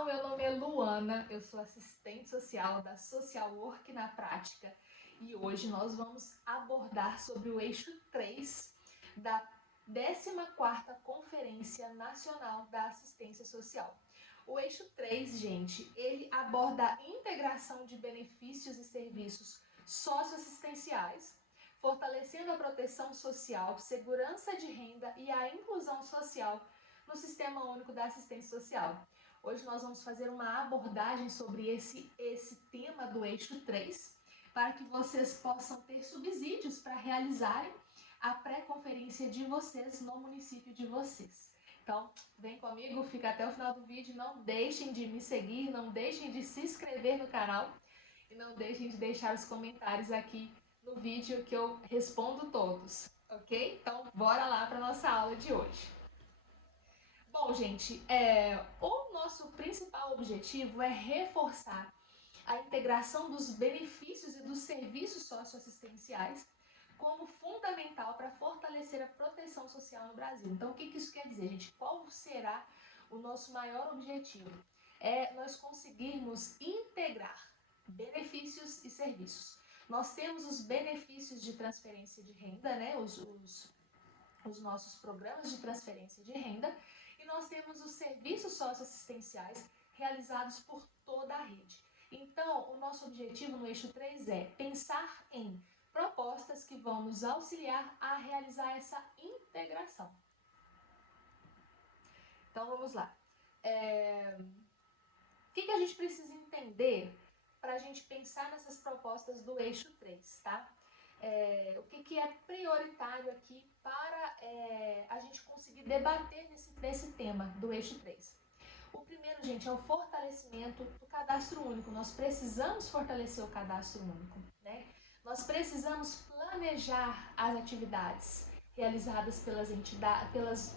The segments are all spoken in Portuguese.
pessoal, meu nome é Luana, eu sou assistente social da Social Work na Prática e hoje nós vamos abordar sobre o eixo 3 da 14ª Conferência Nacional da Assistência Social. O eixo 3, gente, ele aborda a integração de benefícios e serviços socioassistenciais, fortalecendo a proteção social, segurança de renda e a inclusão social no Sistema Único da Assistência Social. Hoje nós vamos fazer uma abordagem sobre esse tema do eixo 3, para que vocês possam ter subsídios para realizarem a pré-conferência de vocês no município de vocês. Então, vem comigo, fica até o final do vídeo, não deixem de me seguir, não deixem de se inscrever no canal e não deixem de deixar os comentários aqui no vídeo que eu respondo todos, ok? Então, bora lá para a nossa aula de hoje. Bom, gente, o nosso principal objetivo é reforçar a integração dos benefícios e dos serviços socioassistenciais como fundamental para fortalecer a proteção social no Brasil. Então, o que isso quer dizer, gente? Qual será o nosso maior objetivo? É nós conseguirmos integrar benefícios e serviços. Nós temos os benefícios de transferência de renda, né? Os nossos programas de transferência de renda, e nós temos os serviços socioassistenciais realizados por toda a rede. Então, o nosso objetivo no eixo 3 é pensar em propostas que vão nos auxiliar a realizar essa integração. Então, vamos lá. O que a gente precisa entender para a gente pensar nessas propostas do eixo 3, tá? O que é prioritário aqui para a gente conseguir debater nesse tema do eixo 3. O primeiro, gente, é o fortalecimento do cadastro único. Nós precisamos fortalecer o cadastro único, né? Nós precisamos planejar as atividades realizadas pelas entidades,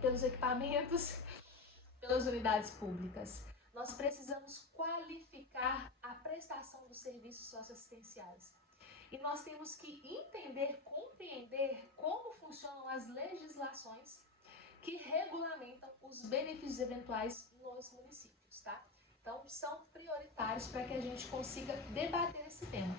pelos equipamentos, pelas unidades públicas. Nós precisamos qualificar a prestação dos serviços socioassistenciais. E nós temos que entender, compreender como funcionam as legislações que regulamentam os benefícios eventuais nos municípios, tá? Então, são prioritários para que a gente consiga debater esse tema.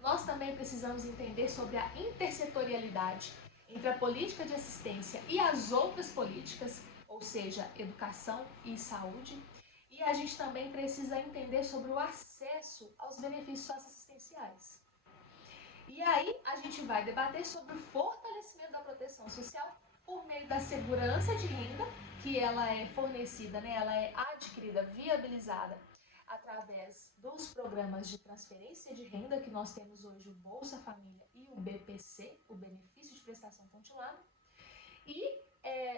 Nós também precisamos entender sobre a intersetorialidade entre a política de assistência e as outras políticas, ou seja, educação e saúde. E a gente também precisa entender sobre o acesso aos benefícios socioassistenciais. E aí a gente vai debater sobre o fortalecimento da proteção social por meio da segurança de renda, que ela é fornecida, né? Ela é adquirida, viabilizada através dos programas de transferência de renda que nós temos hoje, o Bolsa Família e o BPC, o Benefício de Prestação Continuada. E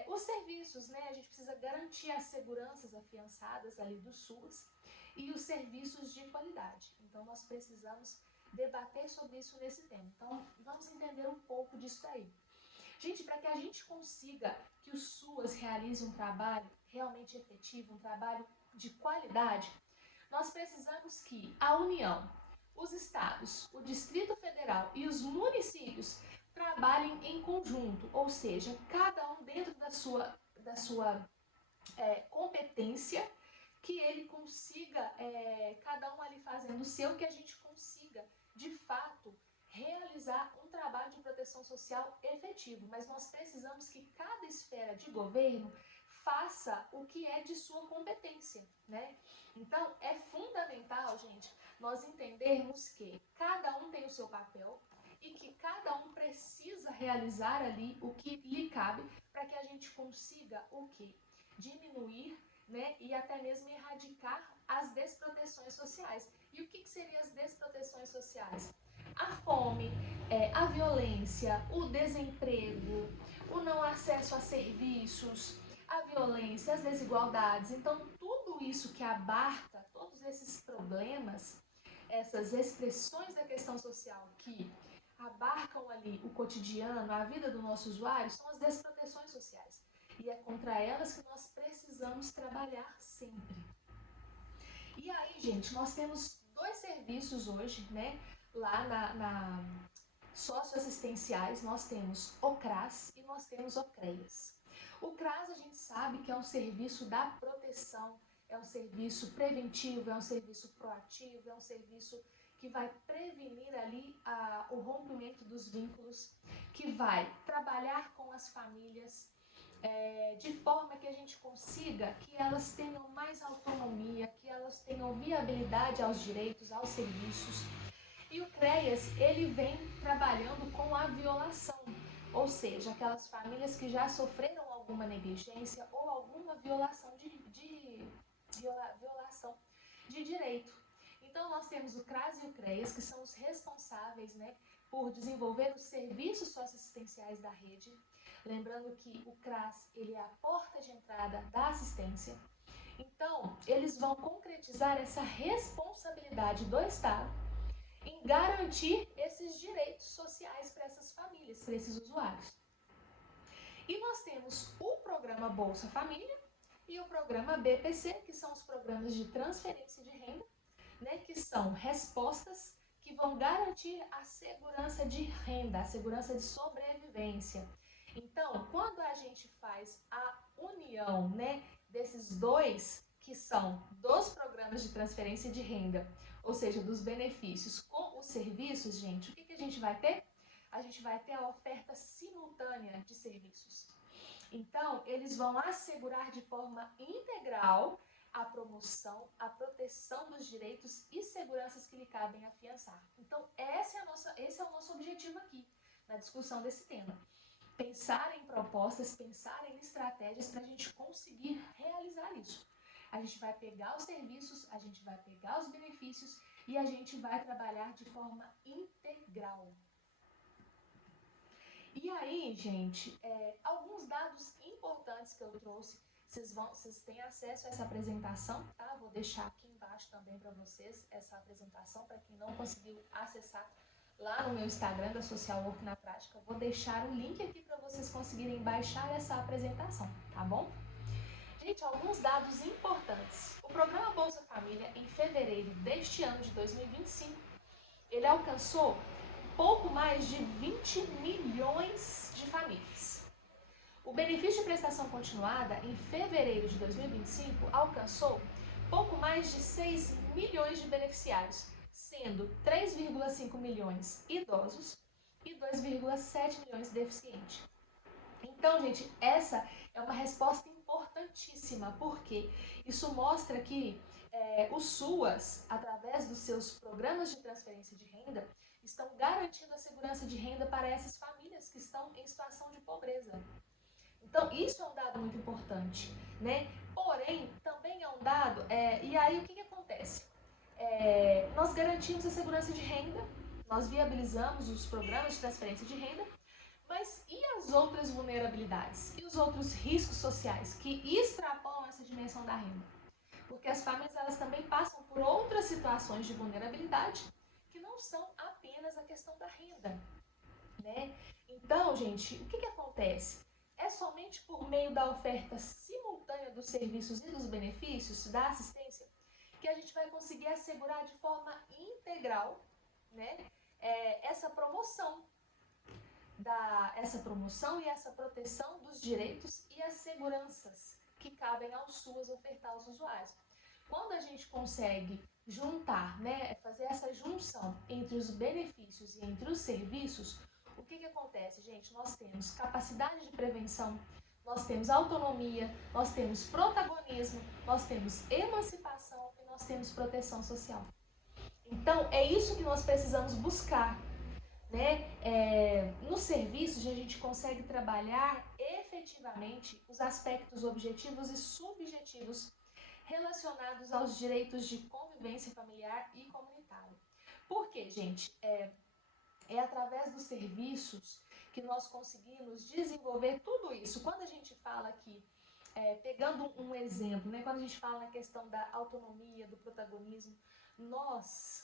os serviços, né? A gente precisa garantir as seguranças afiançadas ali do SUS e os serviços de qualidade. Então, nós precisamos debater sobre isso nesse tema. Então, vamos entender um pouco disso aí. Gente, para que a gente consiga que o SUS realize um trabalho realmente efetivo, um trabalho de qualidade, nós precisamos que a União, os estados, o Distrito Federal e os municípios trabalhem em conjunto, ou seja, cada um dentro da sua competência, que ele consiga, cada um ali fazendo o seu, que a gente consiga, de fato, realizar um trabalho de proteção social efetivo. Mas nós precisamos que cada esfera de governo faça o que é de sua competência, né? Então, é fundamental, gente, nós entendermos que cada um tem o seu papel e que cada um precisa realizar ali o que lhe cabe para que a gente consiga o quê? Diminuir, né, e até mesmo erradicar as desproteções sociais. E o que seriam as desproteções sociais? A fome, a violência, o desemprego, o não acesso a serviços, a violência, as desigualdades. Então, tudo isso que abarca todos esses problemas, essas expressões da questão social que abarcam ali o cotidiano, a vida do nosso usuário, são as desproteções sociais. E é contra elas que nós precisamos trabalhar sempre. E aí, gente, nós temos dois serviços hoje, né? Lá na socioassistenciais, nós temos o CRAS e nós temos o CREAS. O CRAS a gente sabe que é um serviço da proteção é um serviço preventivo, é um serviço proativo, é um serviço que vai prevenir ali o rompimento dos vínculos, que vai trabalhar com as famílias de forma que a gente consiga que elas tenham mais autonomia, que elas tenham viabilidade aos direitos, aos serviços. E o CREAS, ele vem trabalhando com a violação, ou seja, aquelas famílias que já sofreram alguma negligência ou alguma violação violação de direito. Então, nós temos o CRAS e o CREAS, que são os responsáveis, né, por desenvolver os serviços socioassistenciais da rede. Lembrando que o CRAS, ele é a porta de entrada da assistência. Então, eles vão concretizar essa responsabilidade do Estado em garantir esses direitos sociais para essas famílias, para esses usuários. E nós temos o programa Bolsa Família e o programa BPC, que são os programas de transferência de renda, né, que são respostas que vão garantir a segurança de renda, a segurança de sobrevivência. Então, quando a gente faz a união, né, desses dois, que são dos programas de transferência de renda, ou seja, dos benefícios com os serviços, gente, o que a gente vai ter? A gente vai ter a oferta simultânea de serviços. Então, eles vão assegurar de forma integral a promoção, a proteção dos direitos e seguranças que lhe cabem afiançar. Então, esse é o nosso objetivo aqui, na discussão desse tema. Pensar em propostas, pensar em estratégias para a gente conseguir realizar isso. A gente vai pegar os serviços, a gente vai pegar os benefícios e a gente vai trabalhar de forma integral. E aí, gente, alguns dados importantes que eu trouxe, vocês têm acesso a essa apresentação, tá? Vou deixar aqui embaixo também para vocês essa apresentação, para quem não conseguiu acessar lá no meu Instagram da Social Work na Prática. Vou deixar o link aqui para vocês conseguirem baixar essa apresentação, tá bom? Gente, alguns dados importantes. O programa Bolsa Família, em fevereiro deste ano de 2025, ele alcançou pouco mais de 20 milhões de famílias. O benefício de prestação continuada, em fevereiro de 2025, alcançou pouco mais de 6 milhões de beneficiários, sendo 3,5 milhões idosos e 2,7 milhões deficientes. Então, gente, essa é uma resposta importantíssima, porque isso mostra que os SUAS, através dos seus programas de transferência de renda, estão garantindo a segurança de renda para essas famílias que estão em situação de pobreza. Então, isso é um dado muito importante, né? Porém, também é um dado, e aí o que acontece? Nós garantimos a segurança de renda, nós viabilizamos os programas de transferência de renda, mas e as outras vulnerabilidades? E os outros riscos sociais que extrapolam essa dimensão da renda? Porque as famílias, elas também passam por outras situações de vulnerabilidade que não são apenas a questão da renda, né? Então, gente, o que acontece? É somente por meio da oferta simultânea dos serviços e dos benefícios da assistência que a gente vai conseguir assegurar de forma integral, né, essa promoção e essa proteção dos direitos e as seguranças que cabem aos SUAS ofertar aos usuários. Quando a gente consegue juntar, né, fazer essa junção entre os benefícios e entre os serviços, o que acontece, gente? Nós temos capacidade de prevenção, nós temos autonomia, nós temos protagonismo, nós temos emancipação e nós temos proteção social. Então, é isso que nós precisamos buscar, né? Nos serviços, a gente consegue trabalhar efetivamente os aspectos objetivos e subjetivos relacionados aos direitos de convivência familiar e comunitária. Por quê, gente? É através dos serviços que nós conseguimos desenvolver tudo isso. Quando a gente fala aqui, pegando um exemplo, né, quando a gente fala na questão da autonomia, do protagonismo,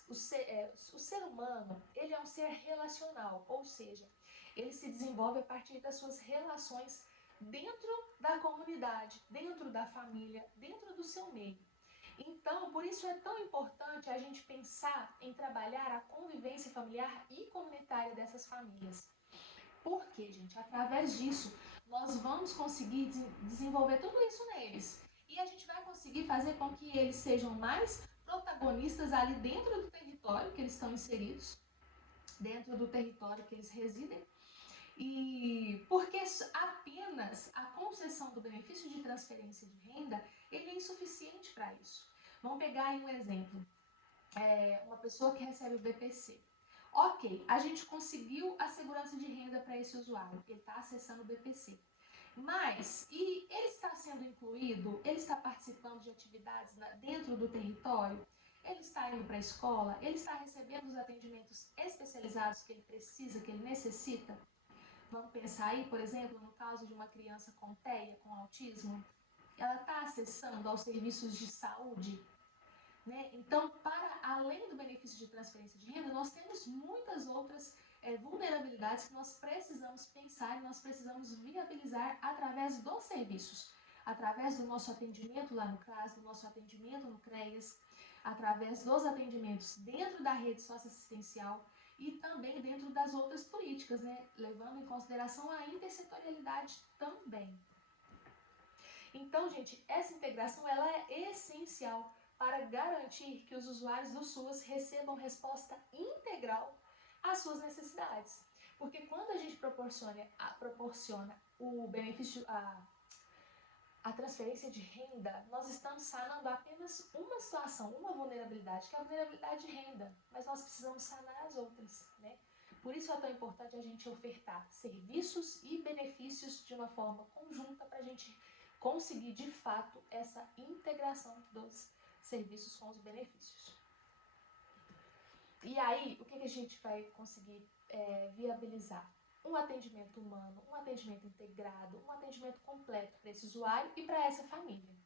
o ser humano, ele é um ser relacional, ou seja, ele se desenvolve a partir das suas relações dentro da comunidade, dentro da família, dentro do seu meio. Então, por isso é tão importante a gente pensar em trabalhar a convivência familiar e comunitária dessas famílias. Porque, gente, através disso, nós vamos conseguir desenvolver tudo isso neles. E e a gente vai conseguir fazer com que eles sejam mais protagonistas ali dentro do território que eles estão inseridos, dentro do território que eles residem, e porque apenas a concessão do benefício de transferência de renda, ele é insuficiente para isso. Vamos pegar aí um exemplo, uma pessoa que recebe o BPC. Ok, a gente conseguiu a segurança de renda para esse usuário, ele está acessando o BPC. Mas, e ele está sendo incluído, ele está participando de atividades dentro do território, ele está indo para a escola, ele está recebendo os atendimentos especializados que ele precisa, que ele necessita? Vamos pensar aí, por exemplo, no caso de uma criança com TEA, com autismo, ela está acessando aos serviços de saúde? Né? Então, para além do benefício de transferência de renda, nós temos muitas outras vulnerabilidades que nós precisamos pensar e nós precisamos viabilizar através dos serviços, através do nosso atendimento lá no CRAS, do nosso atendimento no CREAS, através dos atendimentos dentro da rede socioassistencial e também dentro das outras políticas, né? Levando em consideração a intersetorialidade também. Então, gente, essa integração ela é essencial para garantir que os usuários do SUAS recebam resposta integral às suas necessidades. Porque quando a gente proporciona o benefício, a transferência de renda, nós estamos sanando apenas uma situação, uma vulnerabilidade, que é a vulnerabilidade de renda, mas nós precisamos sanar as outras, né? Por isso é tão importante a gente ofertar serviços e benefícios de uma forma conjunta para a gente conseguir, de fato, essa integração dos serviços com os benefícios. E aí, o que a gente vai conseguir viabilizar? Um atendimento humano, um atendimento integrado, um atendimento completo para esse usuário e para essa família.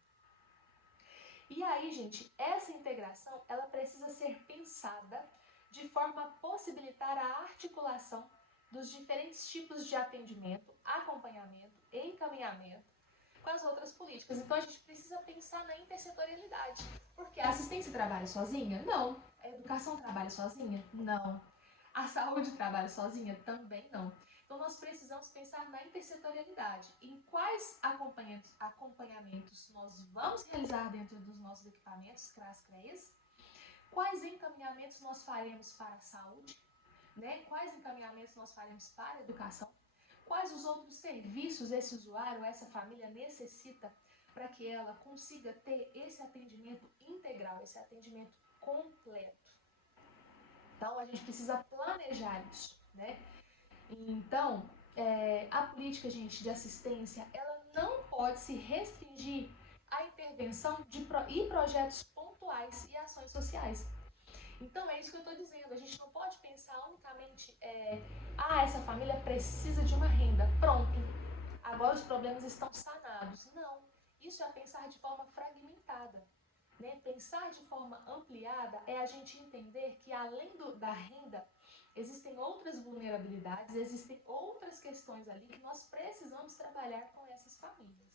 E aí, gente, essa integração, ela precisa ser pensada de forma a possibilitar a articulação dos diferentes tipos de atendimento, acompanhamento e encaminhamento com as outras políticas. Então, a gente precisa pensar na intersetorialidade. Porque a assistência trabalha sozinha? Não. A educação trabalha sozinha? Não. A saúde trabalha sozinha? Também não. Então, nós precisamos pensar na intersetorialidade. Em quais acompanhamentos nós vamos realizar dentro dos nossos equipamentos, CRAS, CREAS? Quais encaminhamentos nós faremos para a saúde? Né? Quais encaminhamentos nós faremos para a educação? Quais os outros serviços esse usuário, essa família necessita para que ela consiga ter esse atendimento integral, esse atendimento completo. Então, a gente precisa planejar isso, né? Então, a política, gente, de assistência, ela não pode se restringir à intervenção e projetos pontuais e ações sociais. Então, é isso que eu estou dizendo. A gente não pode pensar unicamente, essa família precisa de uma renda. Pronto, agora os problemas estão sanados. Não, isso é pensar de forma fragmentada. Né? Pensar de forma ampliada é a gente entender que, além da renda, existem outras vulnerabilidades, existem outras questões ali que nós precisamos trabalhar com essas famílias.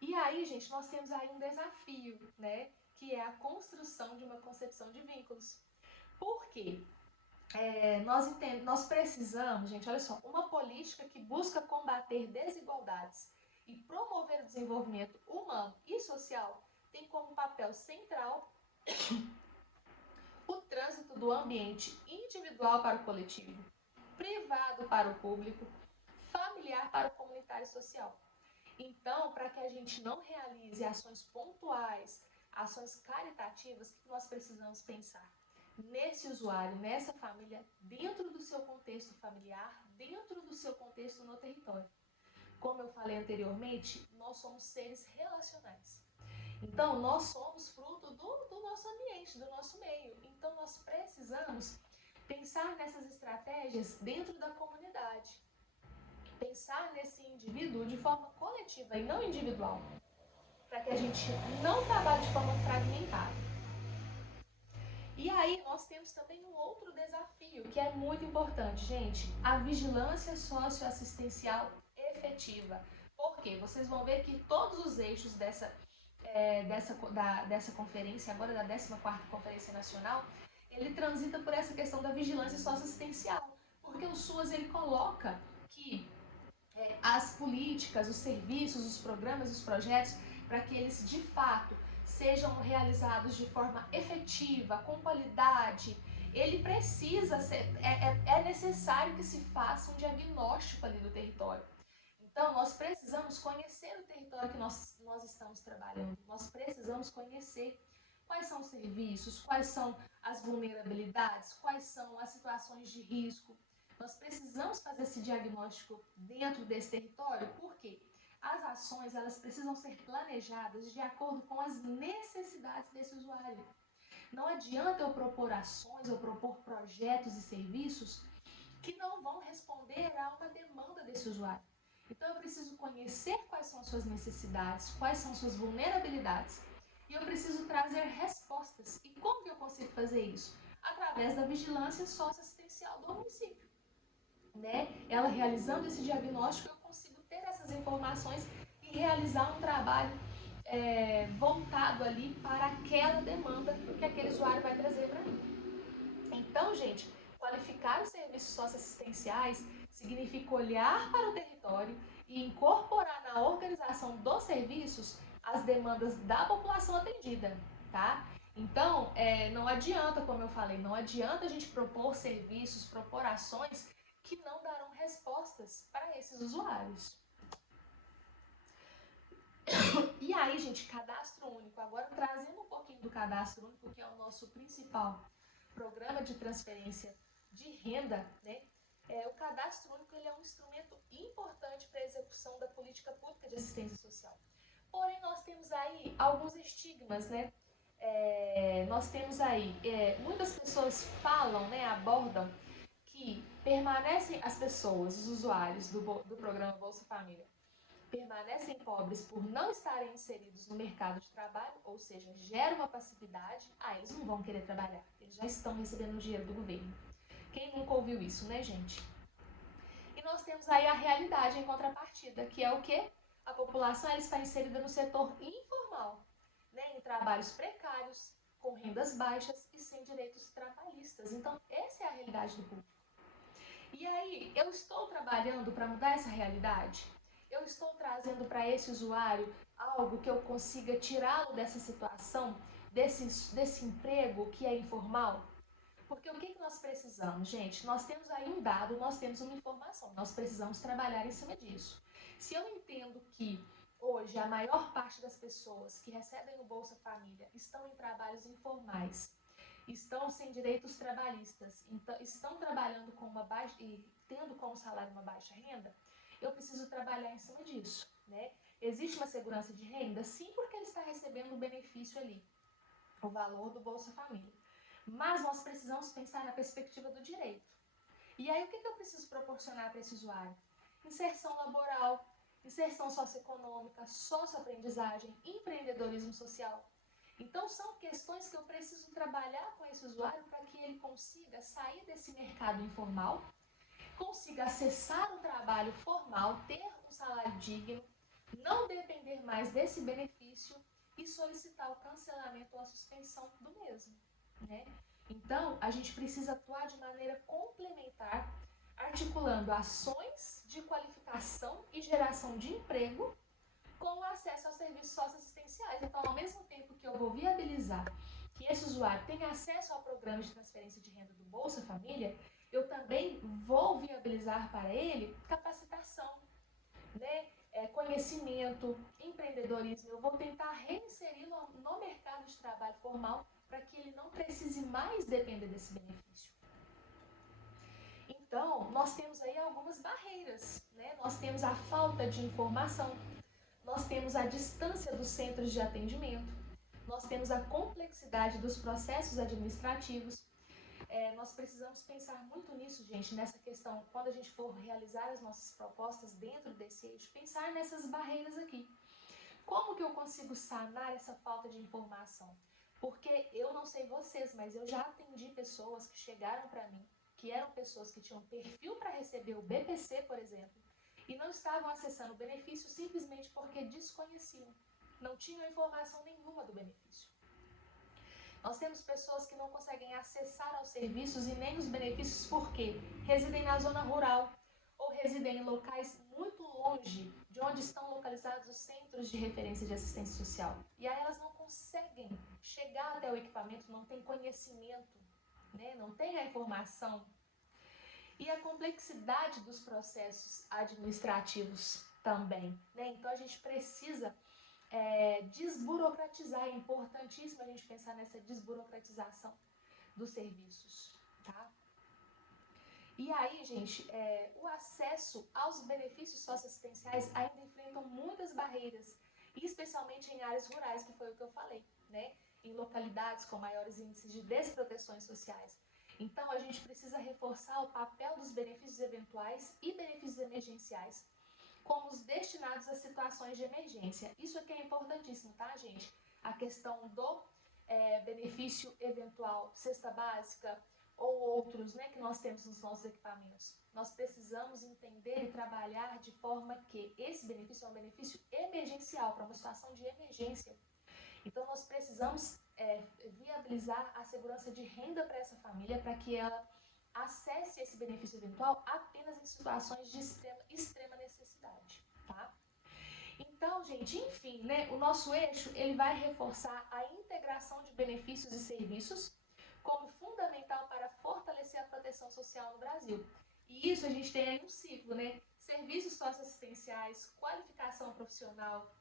E aí, gente, nós temos aí um desafio, né? Que é a construção de uma concepção de vínculos. Por quê? Nós precisamos, gente, olha só, uma política que busca combater desigualdades e promover o desenvolvimento humano e social tem como papel central o trânsito do ambiente individual para o coletivo, privado para o público, familiar para o comunitário e social. Então, para que a gente não realize ações pontuais, ações caritativas, o que nós precisamos pensar? Nesse usuário, nessa família, dentro do seu contexto familiar, dentro do seu contexto no território. Como eu falei anteriormente, nós somos seres relacionais. Então, nós somos fruto do nosso ambiente, do nosso meio. Então, nós precisamos pensar nessas estratégias dentro da comunidade. Pensar nesse indivíduo de forma coletiva e não individual, para que a gente não trabalhe de forma fragmentada. E aí nós temos também um outro desafio que é muito importante, gente, a vigilância socioassistencial efetiva. Por quê? Vocês vão ver que todos os eixos dessa conferência, agora da 14ª Conferência Nacional, ele transita por essa questão da vigilância socioassistencial, porque o SUAS ele coloca que as políticas, os serviços, os programas, os projetos, para que eles de fato sejam realizados de forma efetiva, com qualidade, ele precisa ser, é necessário que se faça um diagnóstico ali do território. Então, nós precisamos conhecer o território que nós estamos trabalhando, nós precisamos conhecer quais são os serviços, quais são as vulnerabilidades, quais são as situações de risco. Nós precisamos fazer esse diagnóstico dentro desse território, porque as ações elas precisam ser planejadas de acordo com as necessidades desse usuário. Não adianta eu propor ações ou propor projetos e serviços que não vão responder a uma demanda desse usuário. Então eu preciso conhecer quais são as suas necessidades, quais são suas vulnerabilidades, e eu preciso trazer respostas. E como que eu consigo fazer isso? Através da vigilância socioassistencial do município. Ela realizando esse diagnóstico, eu consigo ter essas informações e realizar um trabalho voltado ali para aquela demanda que aquele usuário vai trazer para mim. Então, gente, qualificar os serviços socioassistenciais significa olhar para o território e incorporar na organização dos serviços as demandas da população atendida, tá? Então, não adianta, como eu falei, não adianta a gente propor serviços, propor ações que não darão respostas para esses usuários. E aí, gente, cadastro único. Agora, trazendo um pouquinho do cadastro único, que é o nosso principal programa de transferência de renda, né? O cadastro único ele é um instrumento importante para a execução da política pública de assistência social. Porém, nós temos aí alguns estigmas, né? Nós temos aí, muitas pessoas falam, né, abordam que permanecem as pessoas, os usuários do programa Bolsa Família, permanecem pobres por não estarem inseridos no mercado de trabalho, ou seja, gera uma passividade, eles não vão querer trabalhar, eles já estão recebendo dinheiro do governo. Quem nunca ouviu isso, né, gente? E nós temos aí a realidade em contrapartida, que é o quê? A população ela está inserida no setor informal, né, em trabalhos precários, com rendas baixas e sem direitos trabalhistas. Então, essa é a realidade do público. E aí, eu estou trabalhando para mudar essa realidade? Eu estou trazendo para esse usuário algo que eu consiga tirá-lo dessa situação, desse emprego que é informal? Porque o que nós precisamos, gente? Nós temos aí um dado, nós temos uma informação, nós precisamos trabalhar em cima disso. Se eu entendo que hoje a maior parte das pessoas que recebem o Bolsa Família estão em trabalhos informais, estão sem direitos trabalhistas, então, estão trabalhando com uma baixa e tendo como salário uma baixa renda, eu preciso trabalhar em cima disso, né? Existe uma segurança de renda? Sim, porque ele está recebendo o benefício ali, o valor do Bolsa Família. Mas nós precisamos pensar na perspectiva do direito. E aí o que eu preciso proporcionar para esse usuário? Inserção laboral, inserção socioeconômica, socioaprendizagem, empreendedorismo social. Então são questões que eu preciso trabalhar com esse usuário para que ele consiga sair desse mercado informal, consiga acessar um trabalho formal, ter um salário digno, não depender mais desse benefício e solicitar o cancelamento ou a suspensão do mesmo, né? Então, a gente precisa atuar de maneira complementar, articulando ações de qualificação e geração de emprego com o acesso aos serviços socioassistenciais. Então, ao mesmo tempo que eu vou viabilizar que esse usuário tenha acesso ao programa de transferência de renda do Bolsa Família, eu também vou viabilizar para ele capacitação, né? Conhecimento, empreendedorismo. Eu vou tentar reinseri-lo no mercado de trabalho formal para que ele não precise mais depender desse benefício. Então, nós temos aí algumas barreiras, né? Nós temos a falta de informação, nós temos a distância dos centros de atendimento, nós temos a complexidade dos processos administrativos. Nós precisamos pensar muito nisso, gente, nessa questão, quando a gente for realizar as nossas propostas dentro desse eixo, pensar nessas barreiras aqui. Como que eu consigo sanar essa falta de informação? Porque eu não sei vocês, mas eu já atendi pessoas que chegaram para mim, que eram pessoas que tinham perfil para receber o BPC, por exemplo, e não estavam acessando o benefício simplesmente porque desconheciam, não tinham informação nenhuma do benefício. Nós temos pessoas que não conseguem acessar aos serviços e nem os benefícios porque residem na zona rural ou residem em locais muito longe de onde estão localizados os centros de referência de assistência social. E aí elas não conseguem chegar até o equipamento, não têm conhecimento, né? Não têm a informação. E a complexidade dos processos administrativos também, né? Então a gente precisa desburocratizar, é importantíssimo a gente pensar nessa desburocratização dos serviços, tá? E aí, gente, o acesso aos benefícios socioassistenciais ainda enfrentam muitas barreiras, especialmente em áreas rurais, que foi o que eu falei, né? Em localidades com maiores índices de desproteções sociais. Então, a gente precisa reforçar o papel dos benefícios eventuais e benefícios emergenciais, como os destinados a situações de emergência. Isso aqui é importantíssimo, tá, gente? A questão do benefício eventual, cesta básica, ou outros, né, que nós temos nos nossos equipamentos. Nós precisamos entender e trabalhar de forma que esse benefício é um benefício emergencial, para uma situação de emergência. Então, nós precisamos viabilizar a segurança de renda para essa família, para que ela acesse esse benefício eventual apenas em situações de extrema necessidade, tá? Então, gente, enfim, né, o nosso eixo ele vai reforçar a integração de benefícios e serviços como fundamental para fortalecer a proteção social no Brasil. E isso a gente tem aí um ciclo, né? Serviços socioassistenciais, qualificação profissional,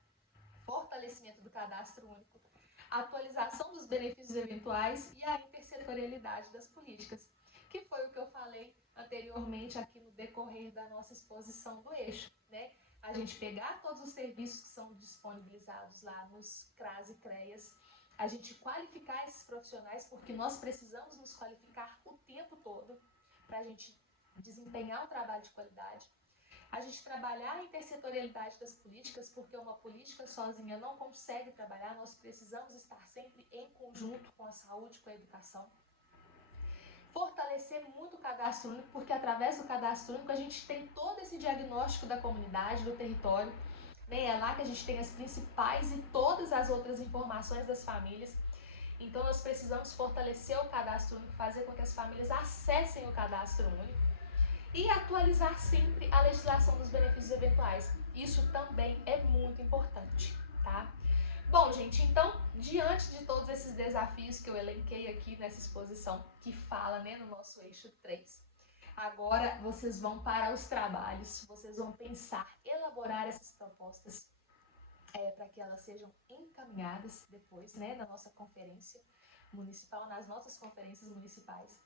fortalecimento do cadastro único, atualização dos benefícios eventuais e a intersetorialidade das políticas, que foi o que eu falei anteriormente aqui no decorrer da nossa exposição do eixo, né? A gente pegar todos os serviços que são disponibilizados lá nos CRAS e CREAS, a gente qualificar esses profissionais, porque nós precisamos nos qualificar o tempo todo para a gente desempenhar um trabalho de qualidade. A gente trabalhar a intersetorialidade das políticas, porque uma política sozinha não consegue trabalhar, nós precisamos estar sempre em conjunto com a saúde, com a educação. Fortalecer muito o cadastro único, porque através do cadastro único a gente tem todo esse diagnóstico da comunidade, do território, né? É lá que a gente tem as principais e todas as outras informações das famílias. Então nós precisamos fortalecer o cadastro único, fazer com que as famílias acessem o cadastro único e atualizar sempre a legislação dos benefícios eventuais. Isso também é muito importante, tá? Bom, gente, então, diante de todos esses desafios que eu elenquei aqui nessa exposição, que fala, né, no nosso eixo 3, agora vocês vão para os trabalhos, vocês vão pensar, elaborar essas propostas para que elas sejam encaminhadas depois, né, na nossa conferência municipal, nas nossas conferências municipais.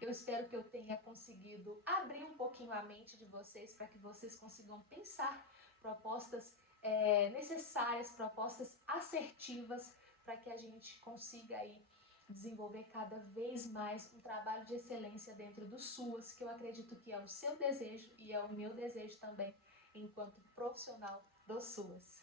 Eu espero que eu tenha conseguido abrir um pouquinho a mente de vocês para que vocês consigam pensar propostas necessárias, propostas assertivas para que a gente consiga aí desenvolver cada vez mais um trabalho de excelência dentro do SUAS, que eu acredito que é o seu desejo e é o meu desejo também enquanto profissional do SUAS.